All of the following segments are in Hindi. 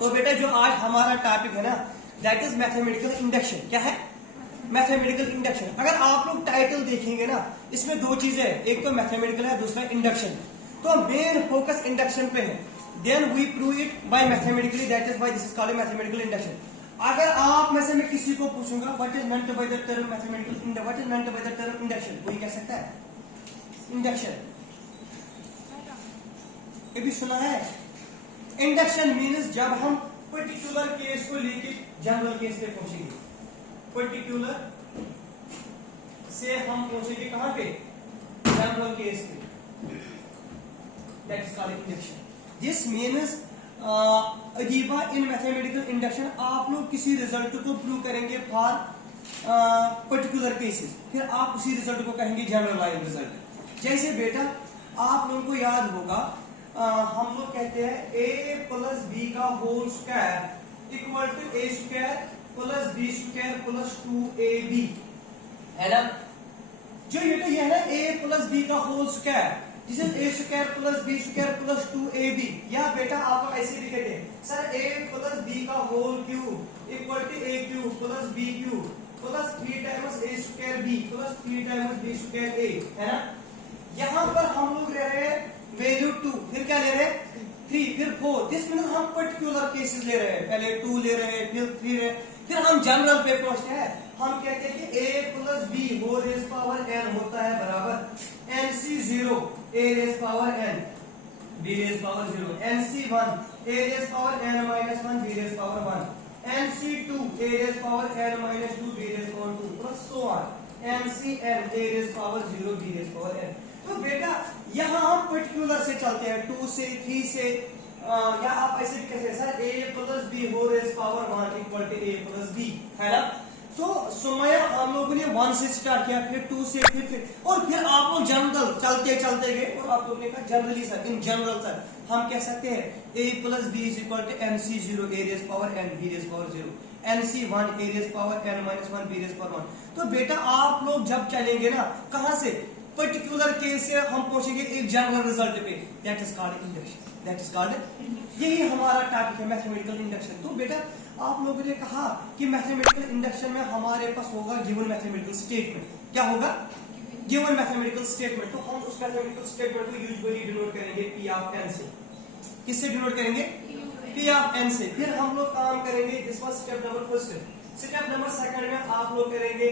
तो बेटा जो आज हमारा टॉपिक है ना दैट इज मैथमेटिकल इंडक्शन। क्या है? Mathematical induction. अगर आप लोग टाइटल देखेंगे ना इसमें दो चीजें है, एक तो मैथमेटिकल है दूसरा इंडक्शन। तो मेन फोकस इंडक्शन पे है। Then we prove it by mathematically, that is why this is called mathematical induction. अगर आप में से मैं किसी को पूछूंगा what is meant by the term mathematical, what is meant by the term induction, कोई कह सकता है इंडक्शन? ये भी सुना है? इंडक्शन मीन्स जब हम पर्टिकुलर केस को लेके जनरल केस पे पहुंचेंगे, पर्टिकुलर से हम पहुंचेंगे कहां पे? जनरल केस पे। That is called induction. This means Adiba in mathematical induction आप लोग किसी रिजल्ट को प्रूव करेंगे फॉर पर्टिकुलर केसेस, फिर आप उसी रिजल्ट को कहेंगे जनरलाइज्ड रिजल्ट। जैसे बेटा आप लोगों को याद होगा हम लोग कहते हैं a प्लस बी का whole square equal to A square plus B square plus 2ab, है ना? जो ये है ना a प्लस बी का होल स्क्वायर, जिसे A square plus B square plus 2ab, या बेटा आप लोग ऐसे लिखते हैं सर a प्लस बी का whole cube equal to a cube plus b cube plus 3 times a square b plus 3 times b square a, है ना? यहां पर हम लोग ले रहे हैं वैल्यू 2, फिर क्या ले रहे हैं 3, फिर 4। दिस मीन्स हम पर्टिकुलर केसेस ले रहे हैं, पहले 2 ले रहे हैं, फिर 3 ले, फिर हम जनरल पे पहुंचते हैं। हम कहते हैं कि a plus b whole raise power n होता है बराबर nc0 a raise power n b raise power 0, nc1 a raise power n minus 1 b raise power 1, nc2 a raise power n minus 2 b raise power 2 plus so on ncn a raise power 0 b raise power n। तो बेटा यहां हम पर्टिकुलर से चलते हैं 2 से 3 से, या आप ऐसे भी कह सकते हैं sir a plus b whole raise power 1 equal to a plus b, है ना? तो सुमया हम लोगों ने 1 से स्टार्ट किया, फिर 2 से, फिर और फिर आप लोग जनरल चलते चलते गए और आप लोगों ने कहा generally sir, in general sir हम कह सकते हैं a plus b is equal to nc0 a raise power n b raise power 0, nc1 a raise power n minus 1 b raise power 1। तो बेटा आप लोग जब चलेंगे ना कहां से पर्टिकुलर केस से हम पहुंचेंगे एक जनरल रिजल्ट पे, that is called induction, that is called. यही हमारा टॉपिक है मैथमेटिकल इंडक्शन। तो बेटा आप लोगों ने कहा कि मैथमेटिकल इंडक्शन में हमारे पास होगा गिवन मैथमेटिकल स्टेटमेंट। क्या होगा? Given mathematical statement. तो हम उस मैथमेटिकल स्टेटमेंट को यूजुअली डिनोट करेंगे p ऑफ n से। किससे डिनोट करेंगे? p ऑफ n से। फिर हम लोग काम करेंगे, this was step number first. Step number second में आप लोग करेंगे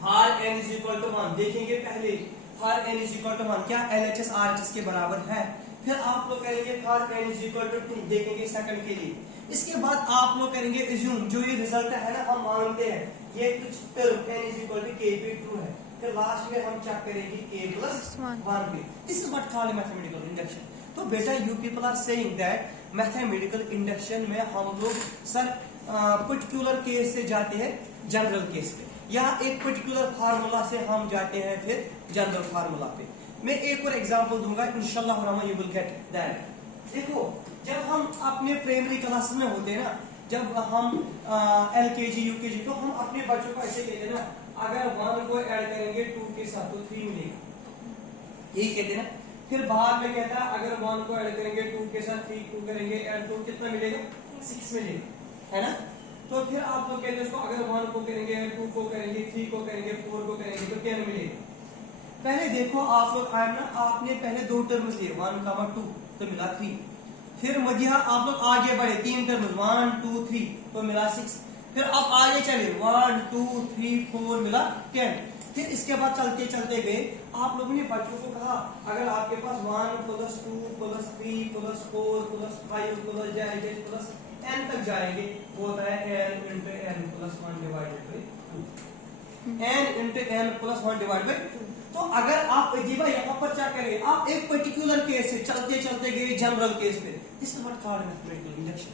for n is equal to 1, देखेंगे पहले for n is equal to 1 क्या LHS RHS के बराबर है। फिर आप लोग करेंगे for n is equal to 2, देखेंगे सेकंड के लिए। इसके बाद आप लोग करेंगे एज्यूम, जो ये रिजल्ट है ना हम मानते हैं ये कुछ term n is equal to k पे ट्रू है, फिर लास्ट में हम चेक करेंगे k प्लस 1 पे। This is what called mathematical induction. तो बेटा you people are saying that mathematical induction में हम लोग सर पर्टिकुलर केस से जाते हैं जनरल केस पे, या एक पर्टिकुलर फार्मूला से हम जाते हैं फिर जनरल फार्मूला पे। मैं एक और एग्जांपल दूंगा, इंशाल्लाह Rahman you will get that. देखो जब हम अपने प्राइमरी क्लास में होते हैं ना, जब हम LKG UKG, तो हम अपने बच्चों को ऐसे कहते हैं ना, अगर 1 को ऐड करेंगे 2 के साथ तो 3 मिलेगा, यही कहते हैं ना। फिर बाद में कहता है अगर 1 को ऐड करेंगे 2 के साथ 3 को करेंगे ऐड तो कितना मिलेगा? 6 मिलेगा, है ना? तो फिर आप लोग कहते हैं इसको अगर 1 को करेंगे 2 को करेंगे 3 को करेंगे 4 को करेंगे तो क्या मिलेगा? पहले देखो आप लोग आए ना, आपने पहले 2 टर्म्स लिए 1, 2 तो मिला 3। फिर मध्य आप लोग आगे बढ़े 3 टर्म्स 1, 2, 3 तो मिला 6। फिर अब आगे चले 1, 2, 3, 4 मिला 10। फिर इसके बाद चलते चलते गए, आप लोगों ने बच्चों को कहा अगर आपके पास 1 plus 2 plus 3 plus 4 plus 5 plus plus n तक जाएंगे, वो होता है n into n plus 1 divided by 2, n into n plus 1 divided by 2। तो अगर आप अजीबा यहाँ पर क्या करेंगे, आप एक पर्टिकुलर केस से चलते चलते गए जनरल केस पे, this is what called mathematical induction.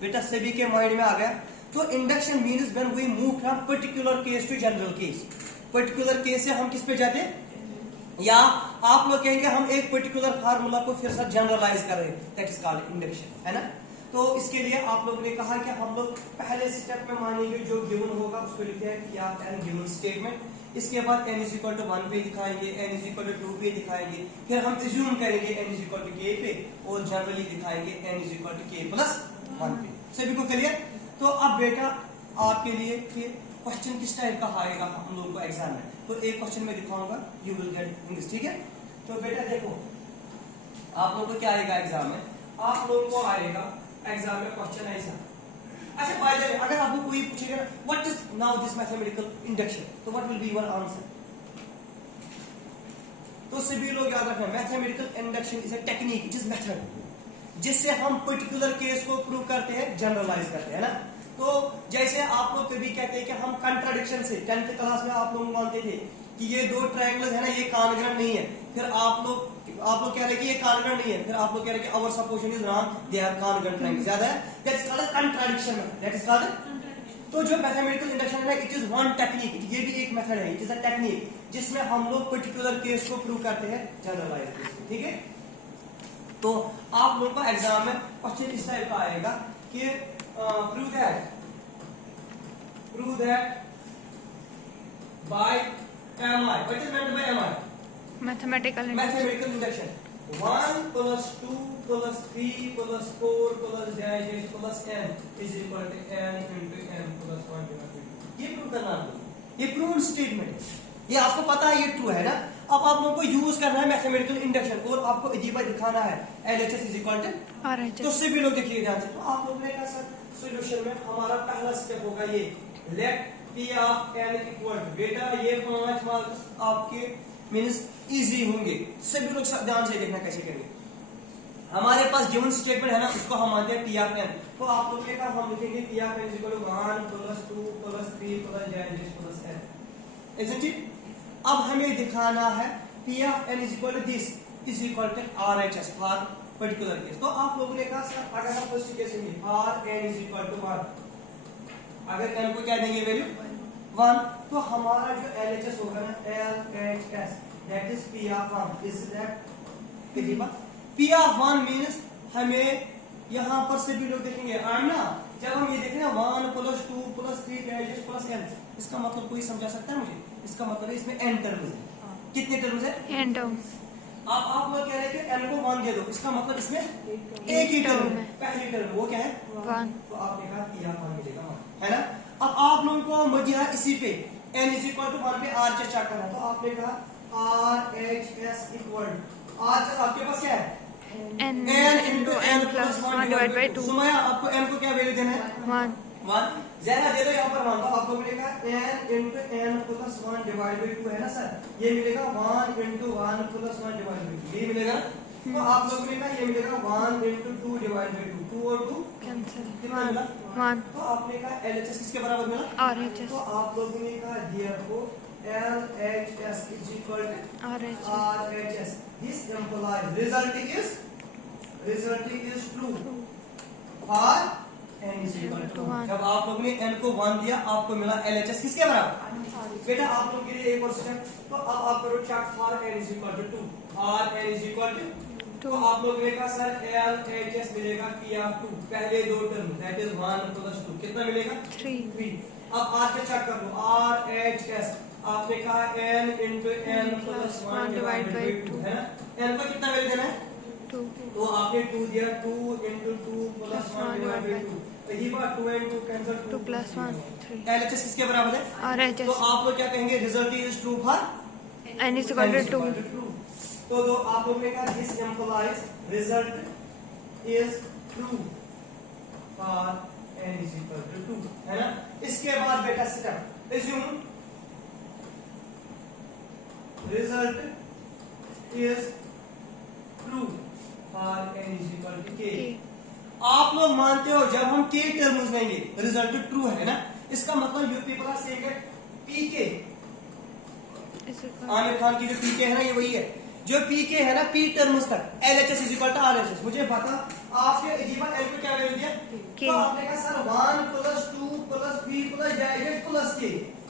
बेटा सभी के माइंड में आ गया? तो induction means when we move from particular case to general case. Particular case से हम किस पे जाते हैं, या आप लोग कहेंगे हम एक पर्टिकुलर फार्मूला को फिर से जनरलाइज कर रहे हैं, दैट इज कॉल्ड इंडक्शन, है ना? तो इसके लिए आप लोगों ने कहा कि हम लोग पहले स्टेप में मानेंगे जो गिवन होगा उसको लिखते हैं क्या n गिवन स्टेटमेंट। इसके बाद n इज इक्वल टू 1 पे दिखाएंगे, n इज इक्वल टू 2 पे दिखाएंगे, फिर हम एज्यूम करेंगे n is equal to k पे, और जनरली दिखाएंगे n is equal to k plus 1 पे। सभी को क्लियर? तो अब बेटा आपके लिए फिर क्वेश्चन किस टाइप का आएगा हम लोग को एग्जाम में, तो एक क्वेश्चन में दिखाऊंगा, यू विल गेट इंग्लिश, ठीक है? तो बेटा देखो आप लोग को क्या आएगा एग्जाम में, आप लोगों को आएगा एग्जाम में क्वेश्चन ऐसा। अच्छा बाय द वे, अगर आपको कोई पूछेगा what is now this mathematical induction, तो what will be your answer? तो सभी लोग याद रखना, mathematical induction is a technique, it is method जिससे हम पर्टिकुलर केस को प्रूव करते हैं, जनरलाइज करते हैं ना। तो जैसे आप लोग कभी कहते हैं कि हम कंट्राडिक्शन से 10th क्लास में आप लोग मानते थे कि ये दो ट्रायंगल्स है ना ये कॉन्ग्रुएंट नहीं है, फिर आप लोग कह रहे हैं कि ये कॉन्ग्रुएंट नहीं है, फिर आप लोग कह रहे हैं कि our supposition is wrong, they are congruent triangles, याद है? That is called contradiction method, that is called. तो जो मैथमेटिकल इंडक्शन है इट इज वन टेक्निक, ये भी एक मेथड है, इट इज अ टेक्निक जिसमें हम लोग पर्टिकुलर केस को प्रूव करते हैं जनरलाइज केस में, ठीक है? तो आप लोगों का एग्जाम में क्वेश्चन इस टाइप का आएगा कि prove that by mi, what is meant by mi? Mathematical induction 1 plus 2 plus 3 plus 4 plus dash plus n is equal to n into n plus 1 divided by 2। ये प्रूव करना आपको, ये प्रूवन स्टेटमेंट है, ये आपको पता है ये ट्रू है ना। अब आप लोगों को यूज करना है मैथमेटिकल इंडक्शन और आपको अजीबा दिखाना है LHS is equal to RHS। तो सभी लोग देखिए ध्यान से, तो आप लोगों ने कहा सर सॉल्यूशन में हमारा पहला स्टेप होगा ये let P of n equal to, बेटा ये 5 मार्क्स आपके मींस इजी होंगे, सभी लोग ध्यान से देखना कैसे करेंगे। हमारे पास गिवन स्टेटमेंट है ना, उसको हम मानते हैं P ऑफ n, तो आप लोग ने कहा हम लिखेंगे P of n is equal to 1 plus 2 plus 3 plus dash plus n, isn't it? अब हमें दिखाना है P of n is equal to this is equal to RHS for particular case. तो आप लोगों ने कहा सर अगर हम फर्स्ट केस में Rn इज इक्वल टू 1, अगर n को क्या देंगे वैल्यू 1, तो हमारा जो LHS होगा ना LHS that is P of 1, is that कितना? P ऑफ 1 मींस हमें यहां पर से भी लोग देखेंगे ना, जब हम ये देखें ना 1 plus 2 plus 3 dash plus n, इसका मतलब कोई समझा सकता है मुझे? इसका मतलब है इसमें n टर्म्स है, कितने टर्म्स है? n terms. अब आप लोग कह रहे हैं कि n को 1 दे दो, इसका मतलब इसमें एक ही टर्म है, पहली टर्म वो क्या है 1, तो आपने कहा P ऑफ 1 मिलेगा, है ना। अब आप लोगों को मजा है इसी पे n इज इक्वल टू 1 पे RHS चेक करना, तो आपने कहा RHS इक्वल RHS आपके पास क्या है n into n plus 1 divided by 2। Somaiya आपको n को क्या वैल्यू देना है 1 जरा दे दो यहाँ पर 1, तो आपको मिलेगा n into n plus 1 divided by 2 है ना सर, ये मिलेगा 1 into 1 plus 1 divided by 2, ये मिलेगा। तो आप लोग मिलेगा ये मिलेगा 1 into 2 divided by 2, 2 और 2 कैंसिल, कितना मिला 1। तो आपने कहा LHS किसके बराबर मिला RHS, तो आप लोगों ने कहा therefore LHS is equal to RHS। This implies result is true for n is equal to 1। जब आप लोगों ने n को 1 दिया आपको मिला LHS किसके बराबर? बेटा आप लोग के लिए एक और स्टेप, तो अब आप करो check for n is equal to 2, for n is equal to 2, तो आप लोग ने कहा सर LHS मिलेगा P ऑफ 2, पहले दो टर्म दैट इज 1 plus 2, कितना मिलेगा 3। अब आगे चेक कर लो RHS, आपने कहा n into n plus 1 divided by 2 है ना, n को कितना वैल्यू देना है 2, तो आपने 2 दिया, 2 into 2 plus 1 divided by 2, तो ये बात 2 and 2 कैंसिल, 2 plus 1 3। LHS किसके बराबर है RHS, तो आप लोग क्या कहेंगे result is true for n is equal to 2। तो आप लोग ने कहा this implies result is true for n is equal to 2, है ना। इसके बाद बेटा step assume result is true for n is equal to k। आप लोग मानते हो जब हम k टर्म्स लेंगे रिजल्ट ट्रू है ना, इसका मतलब you people are saying that pk, Aamir Khan की जो pk है ना ये वही है, जो pk है ना p टर्म्स तक LHS is equal to RHS। मुझे बता आपके अजीबा l को क्या वैल्यू दिया, तो आपने कहा sir 1 plus 2 plus 3 plus dash plus k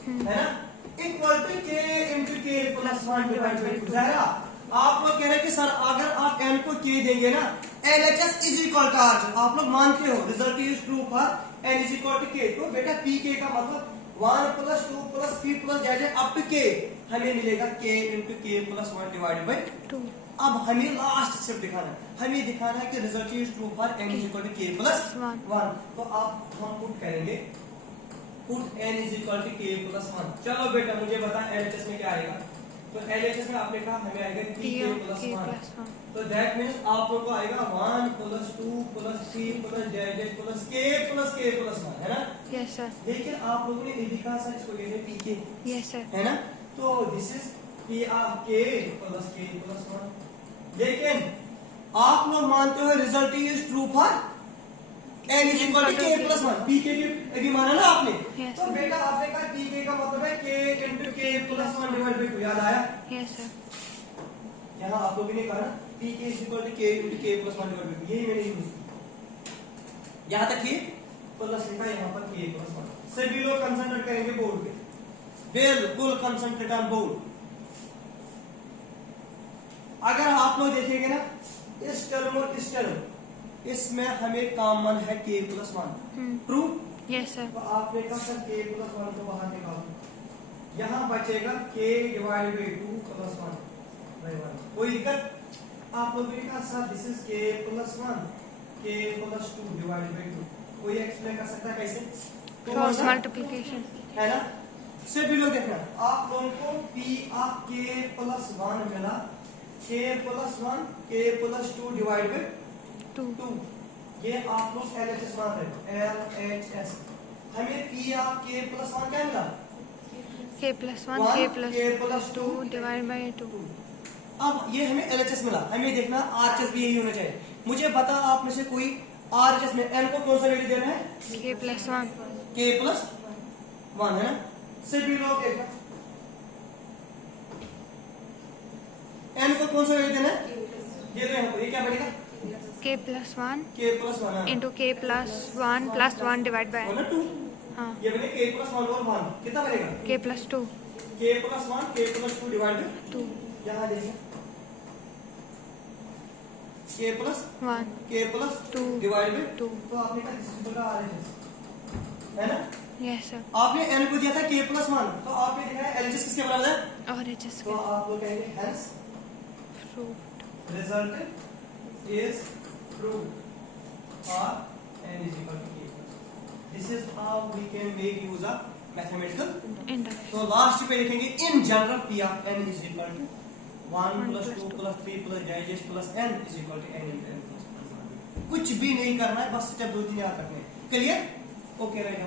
है ना equal to k into k plus 1 divided by 2। जरा आप लोग कह रहे हैं कि सर अगर आप n को k देंगे ना LHS is equal to RHS, आप लोग मानते हो result is true for n is equal to k, तो बेटा pk का मतलब 1 plus 2 plus 3 plus dash up to k हमें मिलेगा k into k plus 1 divided by 2। अब हमें लास्ट स्टेप दिखाना है, हमें दिखाना है कि result is true for n is equal to k plus 1। तो आप हम पुट करेंगे, put n is equal to k plus 1। चलो बेटा मुझे बता LHS में क्या आएगा। तो LHS में आपने कहा हमें आएगा k प्लस 1। तो दैट मीन्स आप लोगों को आएगा 1 plus 2 plus 3 plus z plus k plus 1, है ना? Yes sir. लेकिन आप लोगों ने ये लिखा सर, इसको कहते हैं pk, यस सर। है ना? तो this is p of k plus 1। लेकिन आप लोग मानते हो result is true for n is equal to k plus 1। pk भी माना ना आपने? Yes, तो sir. बेटा आपने कहा pk का मतलब है k into k plus 1 divide by 2। याद आया? Yes sir. यहाँ आप लोगों ने कहा ना pk is equal to k into k plus 1 divide by 2, यही मैंने यूज किया। यहाँ तक ठीक? प्लस लिखा यहाँ पर k प्लस 1। सभी लोग कंसंट्रेट करेंगे बोर्ड पे, बिल्कुल कंसंट्रेट ऑन बोर्ड। अगर आप लोग देखेंगे ना इस टर्म और इस टर्म, इसमें हमें कॉमन है k plus 1। True? Yes sir. तो आपने कहा सर k प्लस 1 को बाहर निकालो, यहाँ बचेगा k divide by 2 plus 1 by 1। कोई दिक्कत? आप लोगों ने कहा sir this is k plus 1 k plus 2 divide by 2। कोई एक्सप्लेन कर सकता है कैसे? क्रॉस मल्टीप्लिकेशन, है ना? सभी लोग देखना, आप लोगों को p ऑफ k प्लस 1 मिला, k plus 1 k plus 2 divide by 2। ये आप लोग LHS मान रहे हो, LHS। हमें p ऑफ k प्लस 1 क्या मिला? k plus 1 k plus 2 divide by 2। अब ये हमें LHS मिला, हमें देखना RHS भी यही होना चाहिए। मुझे बता आप में से कोई RHS में n को कौन सा वैल्यू देना है? k plus 1। k प्लस 1, है ना? सभी लोग देखना n को कौन सा वैल्यू देना है? दे दो यहाँ पर, ये क्या बनेगा? k plus 1 k plus 1 into k plus 1 divide by 2। हाँ ये बने k प्लस 1 और 1 कितना बनेगा? k plus 2 k plus 1 k plus 2 divide by 2 यहाँ देखिए k plus 1 k plus 2 divide by 2। तो आपने कहा दिस इज का RHS, है ना? Yes sir. आपने n को दिया था k प्लस 1, तो आपने दिखाया LHS किसके बराबर है? और एचएस तो आप लोग कहेंगे hence fruit. result is true or n is equal to k. This is how we can make use of mathematical. Induction. तो लास्ट पे लिखेंगे in general p of n is equal to 1 plus 2 plus 3 plus j plus n is equal to n into n plus 1। कुछ भी नहीं करना है, बस स्टेप 2 3 याद रखने हैं। क्लियर? Okay right.